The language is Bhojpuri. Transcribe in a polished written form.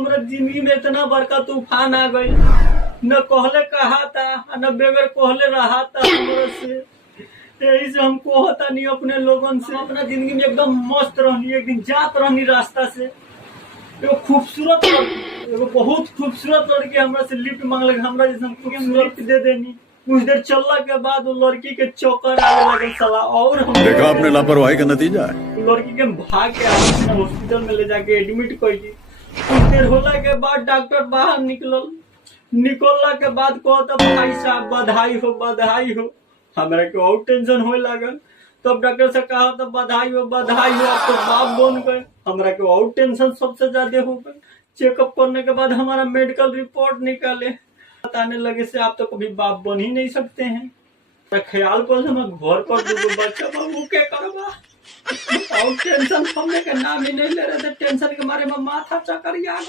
हमारा जिंदगी में इतना बड़का तूफान आ गई, न कहले कहा था न बगैर कहले रहा था हमरा से। यही से हमको होता नहीं अपने लोगों से। अपना जिंदगी में एकदम मस्त रहनी, एक दिन जात रहनी रास्ता से, एगो खूबसूरत लड़की, एगो बहुत खूबसूरत लड़की हमरा से लिफ्ट मांगल, हमरा जैसे लिफ्ट दे देनी। कुछ देर चलने के बाद वो लड़की के चक्कर आने लगे साला, और हम देखा आपने लापरवाही का नतीजा है। लड़की के भाग के हॉस्पिटल में ले जाके एडमिट कर दी। कुछ देर होला के बाद डॉक्टर बाहर निकलला के बाद कहता भाई साहब बधाई हो। हमरा के और टेंशन होए लागल। तब डॉक्टर से कहा तो बधाई हो आप तो बाप बन गए। हमरा के और टेंशन सबसे ज्यादा हो गई। चेकअप करने के बाद हमारा मेडिकल रिपोर्ट निकाले, बताने लगे से आप तो कभी बाप बन ही नहीं सकते हैं। ख्याल कर हम घर पर दूगो बच्चा बाबू के करबा, और टेंशन हमने के नाम ही नहीं ले रहे थे। टेंशन के मारे में माथा चक्कर आ